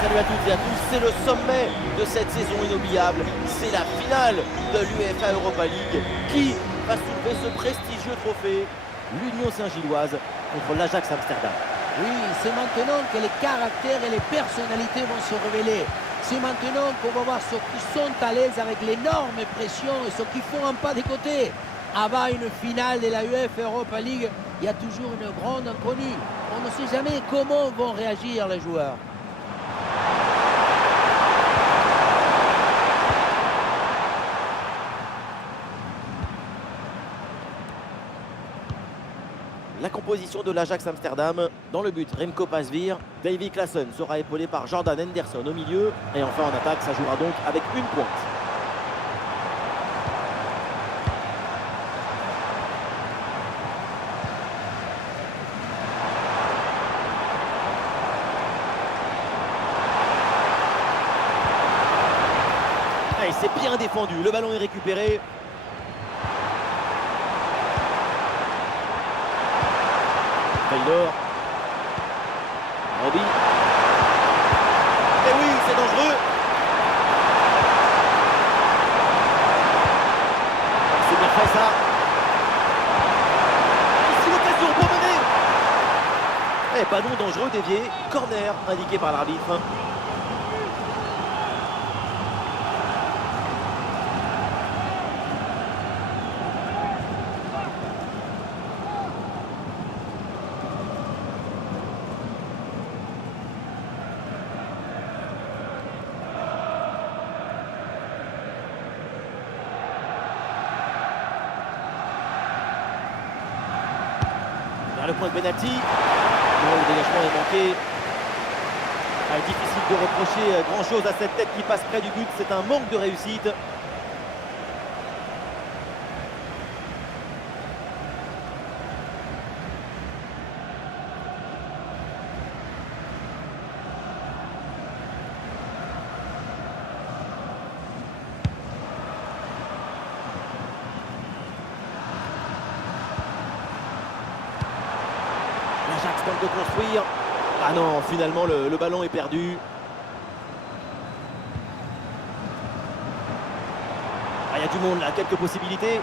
Salut à toutes et à tous, c'est le sommet de cette saison inoubliable. C'est la finale de l'UEFA Europa League qui va soulever ce prestigieux trophée, l'Union Saint-Gilloise contre l'Ajax Amsterdam. Oui, c'est maintenant que les caractères et les personnalités vont se révéler. C'est maintenant qu'on va voir ceux qui sont à l'aise avec l'énorme pression et ceux qui font un pas de côté. Avant une finale de la UEFA Europa League, il y a toujours une grande inconnue. On ne sait jamais comment vont réagir les joueurs. La composition de l'Ajax Amsterdam, dans le but, Remco Pasveer, Davy Klaassen sera épaulé par Jordan Henderson au milieu, et enfin en attaque, ça jouera donc avec une pointe. Et c'est bien défendu, le ballon est récupéré. Taylor. Robbie. Et oui, c'est dangereux. C'est bien fait ça. Ici l'occasion pour mener. Et ballon dangereux dévié. Corner indiqué par l'arbitre. Le point de pénalty. Bon, le dégagement est manqué. Difficile de reprocher grand chose à cette tête qui passe près du but. C'est un manque de réussite. L'Ajax tente de construire. Ah non, finalement le ballon est perdu. Ah, il y a du monde là, quelques possibilités.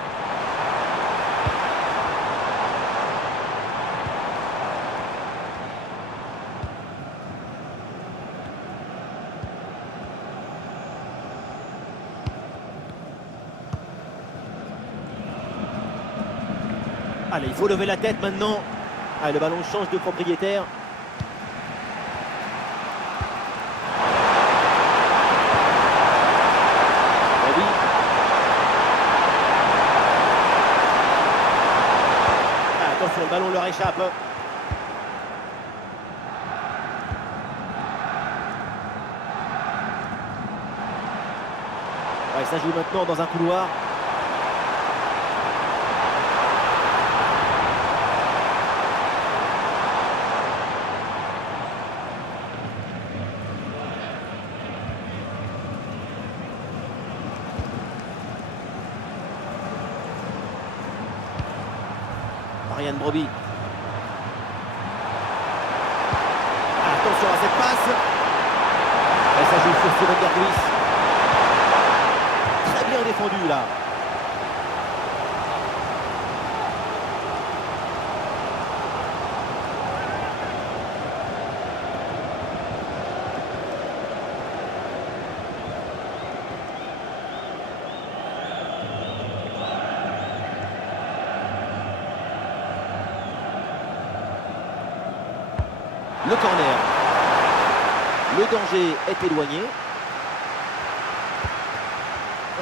Allez, il faut lever la tête maintenant. Ah, le ballon change de propriétaire. Robbie. Ah, attention, le ballon leur échappe. Ouais, ça joue maintenant dans un couloir. Ryan Brobbey. Attention à cette passe. Et ça joue sur Steven Berghuis. Très bien défendu là. Le corner. Le danger est éloigné.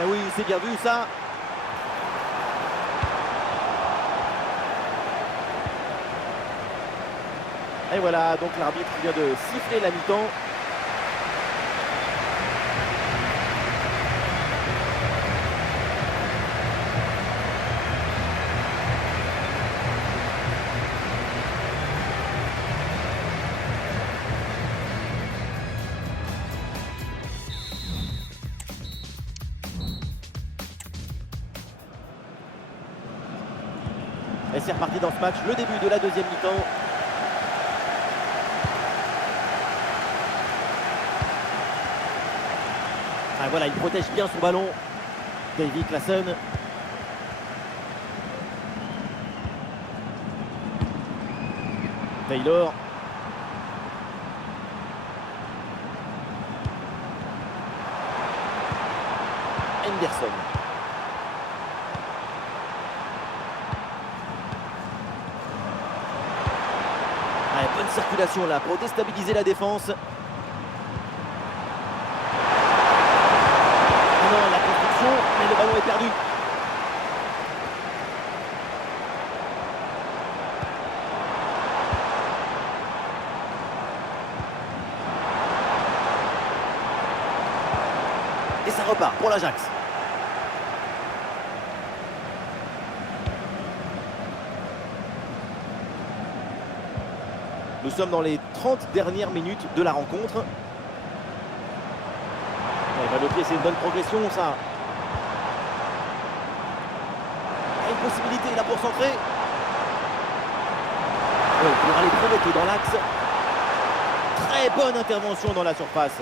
Eh oui, c'est bien vu ça. Et voilà, donc l'arbitre vient de siffler la mi-temps. Et c'est reparti dans ce match, le début de la deuxième mi-temps. Ah, voilà, il protège bien son ballon. Davy Klaassen. Taylor. Henderson. Ouais, bonne circulation là pour déstabiliser la défense. Non, la construction, mais le ballon est perdu. Et ça repart pour l'Ajax. Nous sommes dans les 30 dernières minutes de la rencontre. Ouais, le pied, c'est une bonne progression, ça. Il y a une possibilité là pour centrer. Ouais, il faudra aller très vite dans l'axe. Très bonne intervention dans la surface.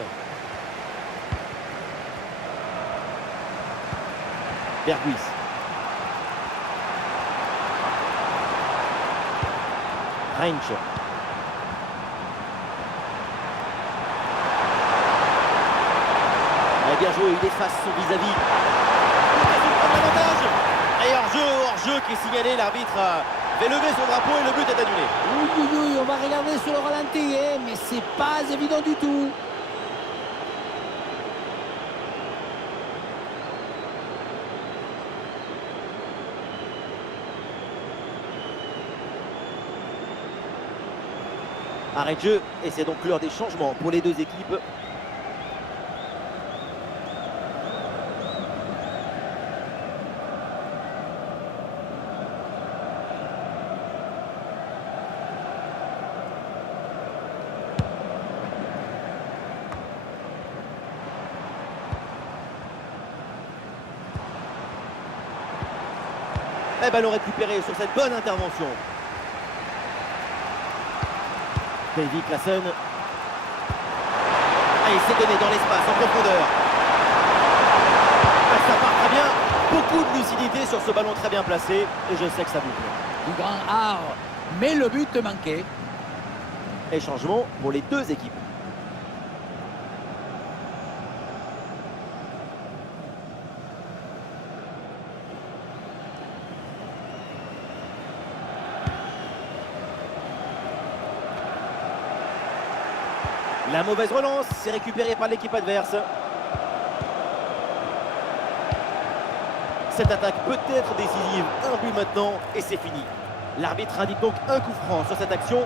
Berghuis. Reinsch. Bien joué, il efface son vis-à-vis. Et hors-jeu qui est signalé, l'arbitre fait lever son drapeau et le but est annulé. Oui, oui, oui, on va regarder sur le ralenti, hein, mais c'est pas évident du tout. Arrêt de jeu, et c'est donc l'heure des changements pour les deux équipes. Et ballon récupéré sur cette bonne intervention. Davy Klaassen. Ah, il s'est donné dans l'espace en profondeur. Ah, ça part très bien. Beaucoup de lucidité sur ce ballon très bien placé. Et je sais que ça vous plaît. Du grand art, mais le but manquait. Et changement pour les deux équipes. La mauvaise relance, c'est récupéré par l'équipe adverse. Cette attaque peut être décisive. Un but maintenant et c'est fini. L'arbitre indique donc un coup franc sur cette action.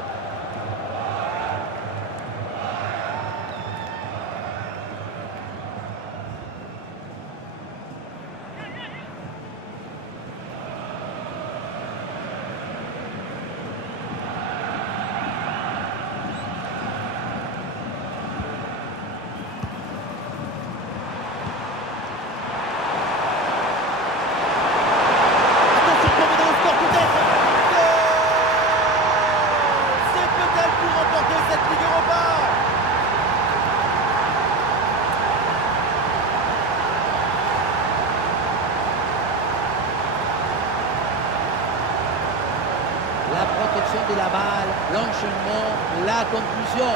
De la balle, l'enchaînement, la conclusion.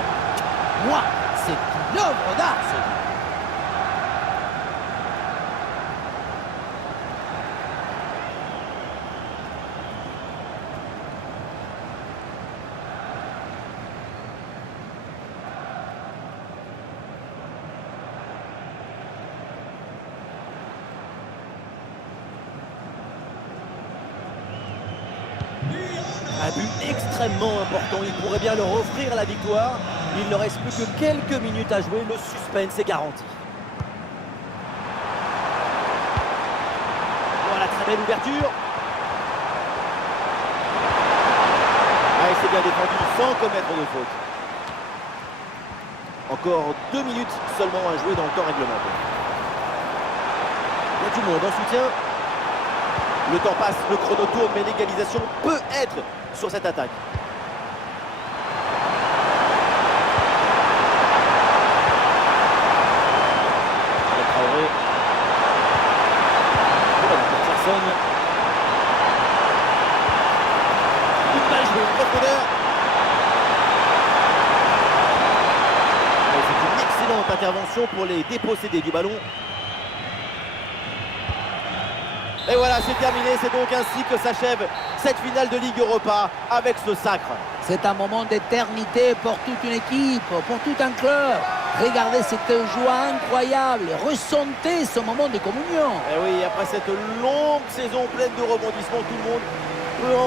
Moi, c'est une œuvre d'art, ce but. Un but extrêmement important, il pourrait bien leur offrir la victoire. Il ne reste plus que quelques minutes à jouer, le suspense est garanti. Voilà, très belle ouverture. Ah, et c'est bien défendu sans commettre de faute. Encore 2 minutes seulement à jouer dans le temps réglementaire. Il y a du monde en soutien. Le temps passe, le chrono tourne, mais l'égalisation peut être sur cette attaque. Traoré. intervention pour les déposséder du ballon. Et voilà, c'est terminé. C'est donc ainsi que s'achève cette finale de Ligue Europa avec ce sacre. C'est un moment d'éternité pour toute une équipe, pour tout un club. Regardez cette joie incroyable, ressentez ce moment de communion. Et oui, après cette longue saison pleine de rebondissements, tout le monde peut en